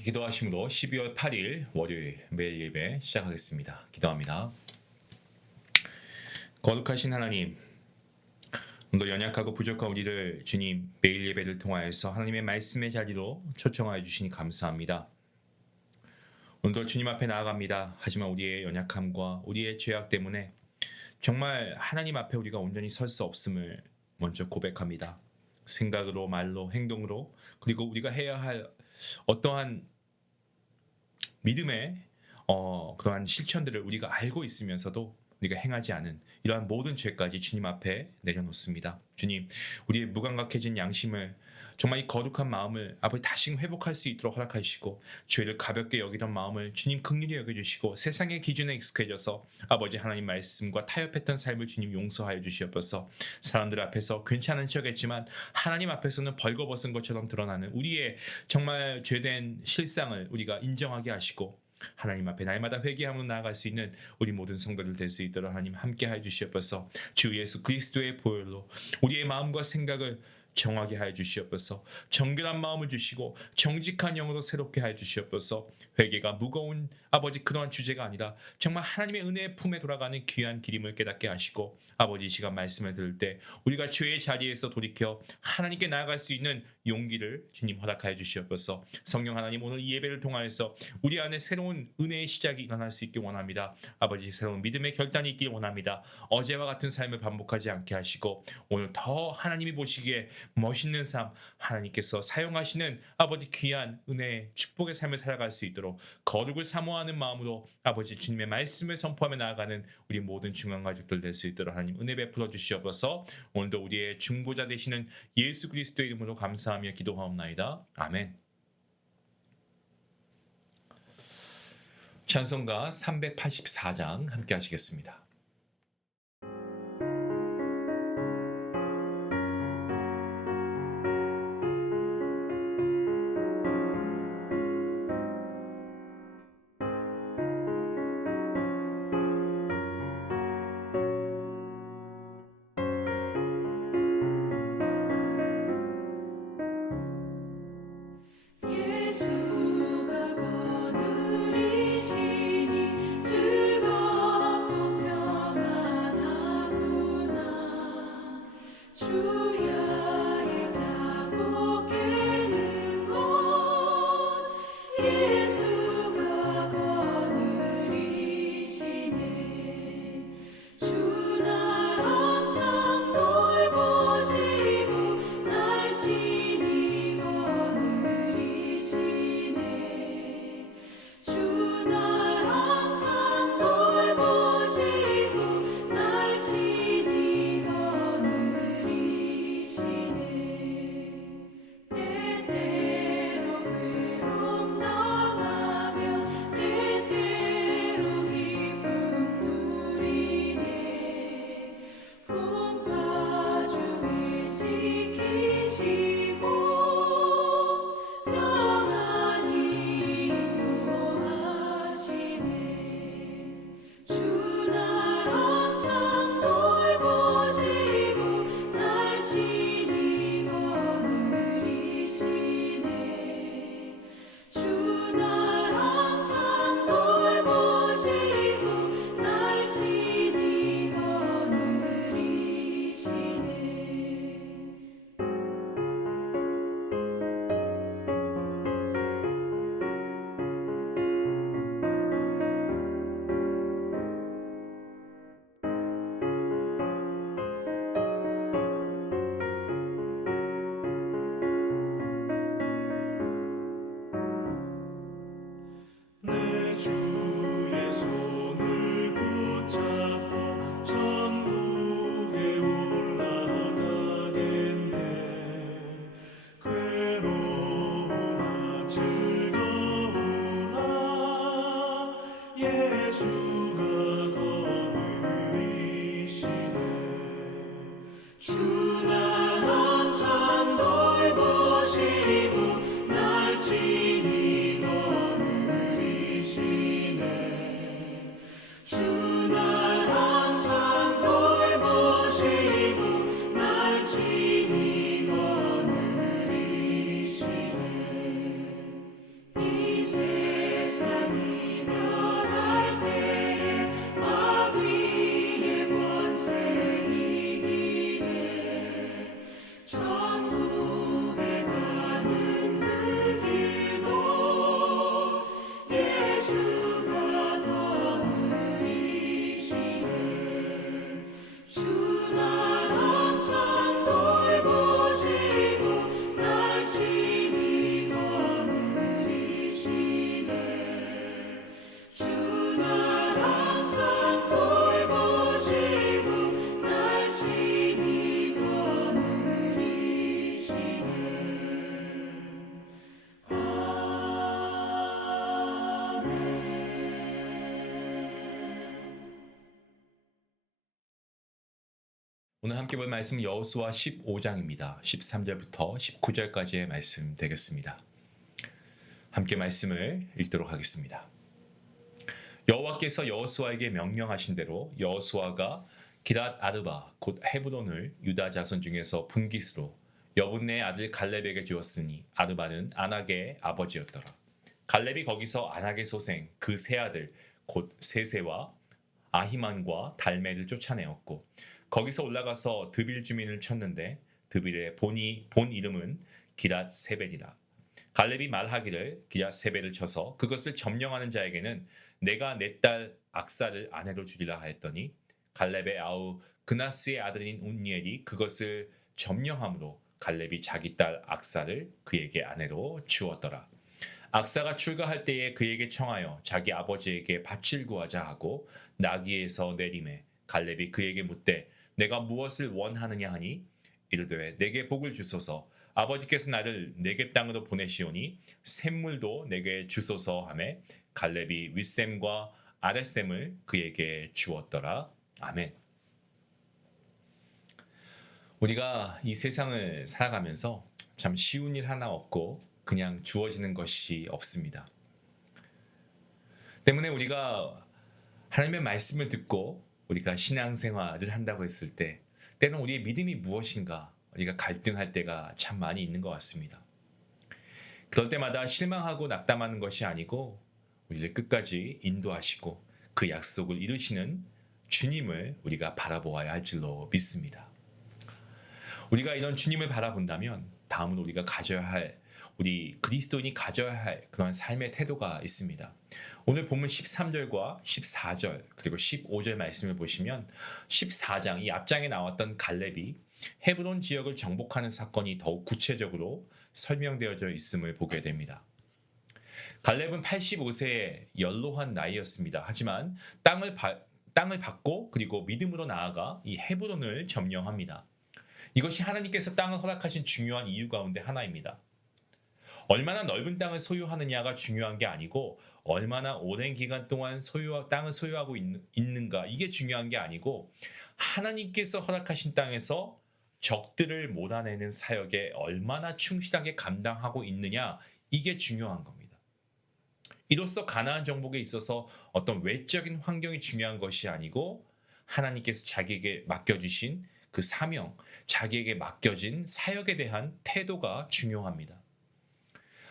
함께 기도하심으로 12월 8일 월요일 매일 예배 시작하겠습니다. 기도합니다. 거룩하신 하나님, 오늘 연약하고 부족한 우리를 주님 매일 예배를 통하여서 하나님의 말씀의 자리로 초청하여 주시니 감사합니다. 오늘도 주님 앞에 나아갑니다. 하지만 우리의 연약함과 우리의 죄악 때문에 정말 하나님 앞에 우리가 온전히 설 수 없음을 먼저 고백합니다. 생각으로, 말로, 행동으로, 그리고 우리가 해야 할 어떠한 믿음의 그러한 실천들을 우리가 알고 있으면서도 우리가 행하지 않은 이러한 모든 죄까지 주님 앞에 내려놓습니다. 주님, 우리의 무감각해진 양심을 정말 이 거룩한 마음을 아버지 다시 회복할 수 있도록 허락하시고, 죄를 가볍게 여기던 마음을 주님 긍휼히 여겨주시고, 세상의 기준에 익숙해져서 아버지 하나님 말씀과 타협했던 삶을 주님 용서하여 주시옵소서. 사람들 앞에서 괜찮은 척했지만 하나님 앞에서는 벌거벗은 것처럼 드러나는 우리의 정말 죄된 실상을 우리가 인정하게 하시고, 하나님 앞에 날마다 회개함으로 나아갈 수 있는 우리 모든 성도들 될 수 있도록 하나님 함께하여 주시옵소서. 주 예수 그리스도의 보혈로 우리의 마음과 생각을 정하게 하여 주시옵소서. 정결한 마음을 주시고 정직한 영으로 새롭게 하여 주시옵소서. 회개가 무거운 아버지 그러한 주제가 아니라 정말 하나님의 은혜의 품에 돌아가는 귀한 길임을 깨닫게 하시고, 아버지 이 시간 말씀을 들을 때 우리가 죄의 자리에서 돌이켜 하나님께 나아갈 수 있는 용기를 주님 허락하여 주시옵소서. 성령 하나님, 오늘 이 예배를 통하여서 우리 안에 새로운 은혜의 시작이 일어날 수 있길 원합니다. 아버지 새로운 믿음의 결단이 있길 원합니다. 어제와 같은 삶을 반복하지 않게 하시고, 오늘 더 하나님이 보시기에 멋있는 삶, 하나님께서 사용하시는 아버지 귀한 은혜의 축복의 삶을 살아갈 수 있도록 거룩을 사모하는 마음으로 아버지 주님의 말씀을 선포하며 나아가는 우리 모든 중앙 가족들 될 수 있도록 하나님 은혜 베풀어 주시옵소서. 오늘도 우리의 중보자 되시는 예수 그리스도의 이름으로 감사하며 기도하옵나이다. 아멘. 찬송가 384장 함께 하시겠습니다. 오늘 함께 볼 말씀은 여호수아 15장입니다. 13절부터 19절까지의 말씀 되겠습니다. 함께 말씀을 읽도록 하겠습니다. 여호와께서 여호수아에게 명령하신 대로 여호수아가 기랏 아르바 곧 헤브론을 유다 자손 중에서 분깃으로 여분네의 아들 갈렙에게 주었으니 아르바는 아낙의 아버지였더라. 갈렙이 거기서 아낙의 소생 그 세 아들 곧 세세와 아히만과 달메를 쫓아내었고 거기서 올라가서 드빌 주민을 쳤는데 드빌의 본 이름은 기랏 세벨이라. 갈렙이 말하기를 기랏 세벨을 쳐서 그것을 점령하는 자에게는 내가 내 딸 악사를 아내로 주리라 하였더니 갈렙의 아우 그나스의 아들인 온니엘이 그것을 점령함으로 갈렙이 자기 딸 악사를 그에게 아내로 주었더라. 악사가 출가할 때에 그에게 청하여 자기 아버지에게 밭을 구하자 하고 나귀에서 내림에 갈렙이 그에게 묻되 내가 무엇을 원하느냐 하니 이르되 내게 복을 주소서 아버지께서 나를 네겝 땅으로 보내시오니 샘물도 내게 주소서 하매 갈렙이 윗샘과 아랫샘을 그에게 주었더라. 아멘. 우리가 이 세상을 살아가면서 참 쉬운 일 하나 없고 그냥 주어지는 것이 없습니다. 때문에 우리가 하나님의 말씀을 듣고 우리가 신앙생활을 한다고 했을 때 때는 우리의 믿음이 무엇인가 우리가 갈등할 때가 참 많이 있는 것 같습니다. 그럴 때마다 실망하고 낙담하는 것이 아니고 우리를 끝까지 인도하시고 그 약속을 이루시는 주님을 우리가 바라보아야 할 줄로 믿습니다. 우리가 이런 주님을 바라본다면 다음으로 우리가 가져야 할 우리 그리스도인이 가져야 할 그런 삶의 태도가 있습니다. 오늘 본문 13절과 14절 그리고 15절 말씀을 보시면 14장 이 앞장에 나왔던 갈렙이 헤브론 지역을 정복하는 사건이 더욱 구체적으로 설명되어져 있음을 보게 됩니다. 갈렙은 85세의 연로한 나이였습니다. 하지만 땅을 받고 그리고 믿음으로 나아가 이 헤브론을 점령합니다. 이것이 하나님께서 땅을 허락하신 중요한 이유 가운데 하나입니다. 얼마나 넓은 땅을 소유하느냐가 중요한 게 아니고 얼마나 오랜 기간 동안 땅을 소유하고 있는가 이게 중요한 게 아니고 하나님께서 허락하신 땅에서 적들을 몰아내는 사역에 얼마나 충실하게 감당하고 있느냐 이게 중요한 겁니다. 이로써 가나안 정복에 있어서 어떤 외적인 환경이 중요한 것이 아니고 하나님께서 자기에게 맡겨주신 그 사명, 자기에게 맡겨진 사역에 대한 태도가 중요합니다.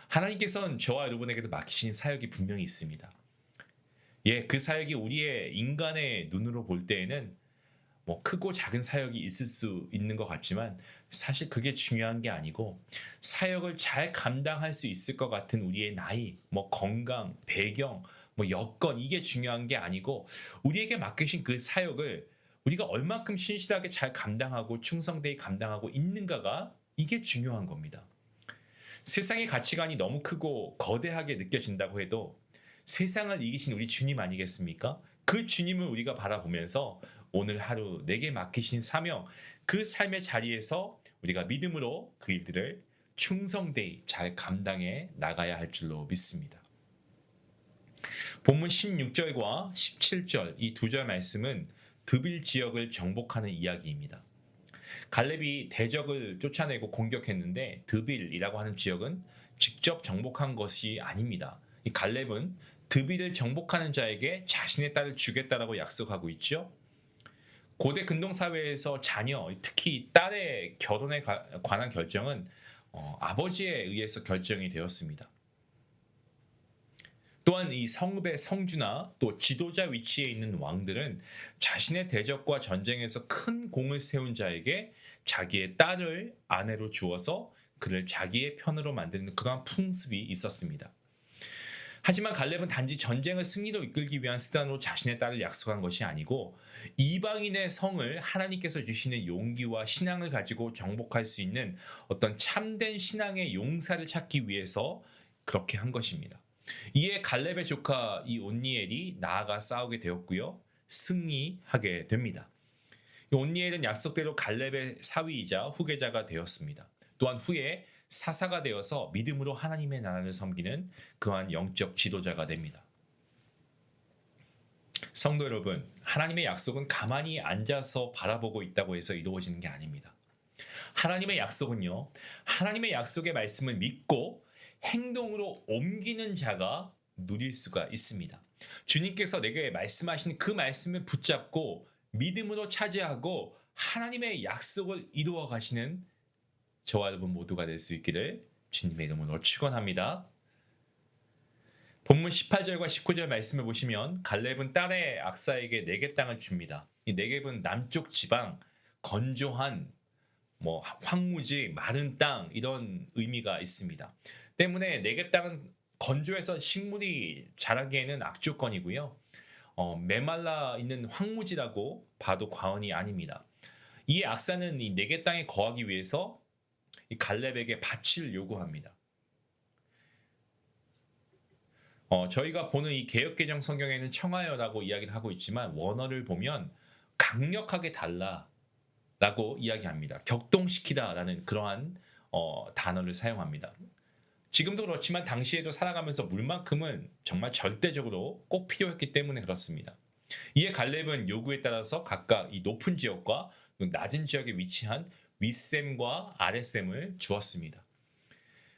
하나님께서는 저와 여러분에게도 맡기신 사역이 분명히 있습니다. 그 사역이 우리의 인간의 눈으로 볼 때에는 크고 작은 사역이 있을 수 있는 것 같지만 사실 그게 중요한 게 아니고 사역을 잘 감당할 수 있을 것 같은 우리의 나이, 건강, 배경, 여건 이게 중요한 게 아니고 우리에게 맡기신 그 사역을 우리가 얼만큼 신실하게 잘 감당하고 충성되게 감당하고 있는가가 이게 중요한 겁니다. 세상의 가치관이 너무 크고 거대하게 느껴진다고 해도 세상을 이기신 우리 주님 아니겠습니까? 그 주님을 우리가 바라보면서 오늘 하루 내게 맡기신 사명, 그 삶의 자리에서 우리가 믿음으로 그 일들을 충성되이 잘 감당해 나가야 할 줄로 믿습니다. 본문 16절과 17절 이 두 절 말씀은 드빌 지역을 정복하는 이야기입니다. 갈렙이 대적을 쫓아내고 공격했는데 드빌이라고 하는 지역은 직접 정복한 것이 아닙니다. 이 갈렙은 드빌을 정복하는 자에게 자신의 딸을 주겠다라고 약속하고 있죠. 고대 근동 사회에서 자녀, 특히 딸의 결혼에 관한 결정은 아버지에 의해서 결정이 되었습니다. 또한 이 성읍의 성주나 또 지도자 위치에 있는 왕들은 자신의 대적과 전쟁에서 큰 공을 세운 자에게 자기의 딸을 아내로 주어서 그를 자기의 편으로 만드는 그러한 풍습이 있었습니다. 하지만 갈렙은 단지 전쟁을 승리로 이끌기 위한 수단으로 자신의 딸을 약속한 것이 아니고 이방인의 성을 하나님께서 주시는 용기와 신앙을 가지고 정복할 수 있는 어떤 참된 신앙의 용사를 찾기 위해서 그렇게 한 것입니다. 이에 갈렙의 조카 이 온니엘이 나아가 싸우게 되었고요. 승리하게 됩니다. 온니엘은 약속대로 갈렙의 사위이자 후계자가 되었습니다. 또한 후에 사사가 되어서 믿음으로 하나님의 나라를 섬기는 그러한 영적 지도자가 됩니다. 성도 여러분, 하나님의 약속은 가만히 앉아서 바라보고 있다고 해서 이루어지는 게 아닙니다. 하나님의 약속은요, 하나님의 약속의 말씀을 믿고 행동으로 옮기는 자가 누릴 수가 있습니다. 주님께서 내게 말씀하신 그 말씀을 붙잡고 믿음으로 차지하고 하나님의 약속을 이루어 가시는 저와 여러분 모두가 될 수 있기를 주님의 이름으로 축원합니다. 본문 18절과 19절 말씀을 보시면 갈렙은 딸의 악사에게 네겝 땅을 줍니다. 이 네겝은 남쪽 지방, 건조한 황무지, 마른 땅 이런 의미가 있습니다. 때문에 네겝 땅은 건조해서 식물이 자라기에는 악조건이고요. 메말라 있는 황무지라고 봐도 과언이 아닙니다. 이에 악사는 이 네겝 땅에 거하기 위해서 이 갈렙에게 밭을 요구합니다. 저희가 보는 이 개역개정 성경에는 청하여라고 이야기를 하고 있지만 원어를 보면 강력하게 달라라고 이야기합니다. 격동시키다라는 그러한 단어를 사용합니다. 지금도 그렇지만 당시에도 살아가면서 물만큼은 정말 절대적으로 꼭 필요했기 때문에 그렇습니다. 이에 갈렙은 요구에 따라서 각각 이 높은 지역과 낮은 지역에 위치한 윗셈과 아랫셈을 주었습니다.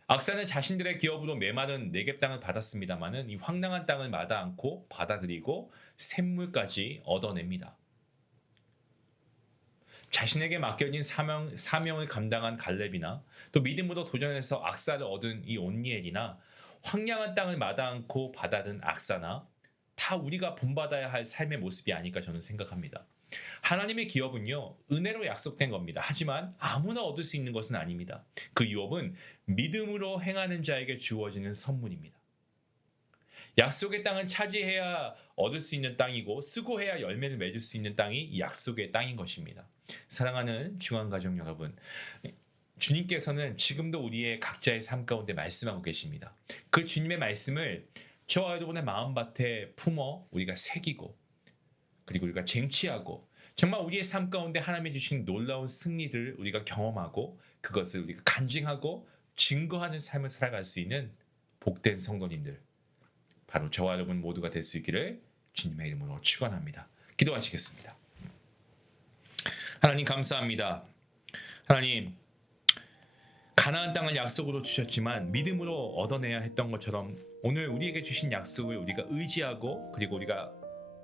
악사는 자신들의 기업으로 메마른 네겝 땅을 받았습니다마는 이 황량한 땅을 마다 않고 받아들이고 샘물까지 얻어냅니다. 자신에게 맡겨진 사명을 감당한 갈렙이나 또 믿음으로 도전해서 악사를 얻은 이 온니엘이나 황량한 땅을 마다 않고 받아든 악사나 다 우리가 본받아야 할 삶의 모습이 아닐까 저는 생각합니다. 하나님의 기업은요, 은혜로 약속된 겁니다. 하지만 아무나 얻을 수 있는 것은 아닙니다. 그 유업은 믿음으로 행하는 자에게 주어지는 선물입니다. 약속의 땅은 차지해야 얻을 수 있는 땅이고 쓰고 해야 열매를 맺을 수 있는 땅이 약속의 땅인 것입니다. 사랑하는 중앙가족 여러분, 주님께서는 지금도 우리의 각자의 삶 가운데 말씀하고 계십니다. 그 주님의 말씀을 저와 여러분의 마음밭에 품어 우리가 새기고 그리고 우리가 쟁취하고 정말 우리의 삶 가운데 하나님이 주신 놀라운 승리를 우리가 경험하고 그것을 우리가 간증하고 증거하는 삶을 살아갈 수 있는 복된 성도님들, 바로 저와 여러분 모두가 될 수 있기를 주님의 이름으로 축원합니다. 기도하시겠습니다. 하나님 감사합니다. 하나님, 가나안 땅을 약속으로 주셨지만 믿음으로 얻어내야 했던 것처럼 오늘 우리에게 주신 약속을 우리가 의지하고 그리고 우리가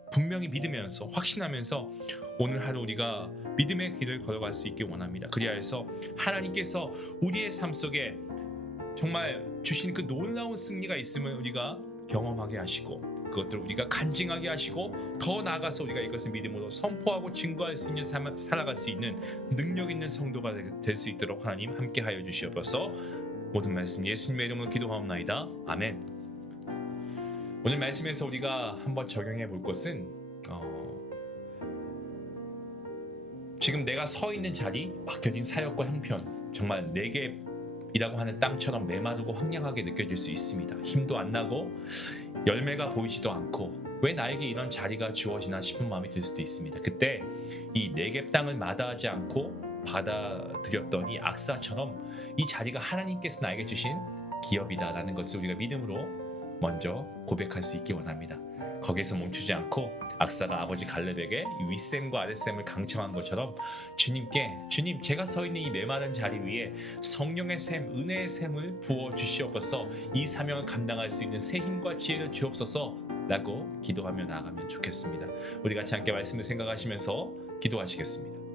분명히 믿으면서 확신하면서 오늘 하루 우리가 믿음의 길을 걸어갈 수 있길 원합니다. 그리하여서 하나님께서 우리의 삶 속에 정말 주신 그 놀라운 승리가 있음을 우리가 경험하게 하시고 그것들을 우리가 간증하게 하시고 더 나아가서 우리가 이것을 믿음으로 선포하고 증거할 수 있는 삶을 살아갈 수 있는 능력 있는 성도가 될 수 있도록 하나님 함께하여 주시옵소서. 모든 말씀 예수님의 이름으로 기도하옵나이다. 아멘. 오늘 말씀에서 우리가 한번 적용해 볼 것은 지금 내가 서 있는 자리, 맡겨진 사역과 형편, 정말 네겝이라고 하는 땅처럼 메마르고 황량하게 느껴질 수 있습니다. 힘도 안 나고 열매가 보이지도 않고 왜 나에게 이런 자리가 주어지나 싶은 마음이 들 수도 있습니다. 그때 이 네겝 땅을 마다하지 않고 받아들였던 이 악사처럼 이 자리가 하나님께서 나에게 주신 기업이다라는 것을 우리가 믿음으로 먼저 고백할 수 있기 원합니다. 거기에서 멈추지 않고 악사가 아버지 갈렙에게 윗셈과 아랫셈을 강청한 것처럼 주님 제가 서 있는 이 메마른 자리 위에 성령의 셈, 은혜의 셈을 부어 주시옵소서. 이 사명을 감당할 수 있는 새 힘과 지혜를 주옵소서 라고 기도하며 나아가면 좋겠습니다. 우리 같이 함께 말씀을 생각하시면서 기도하시겠습니다.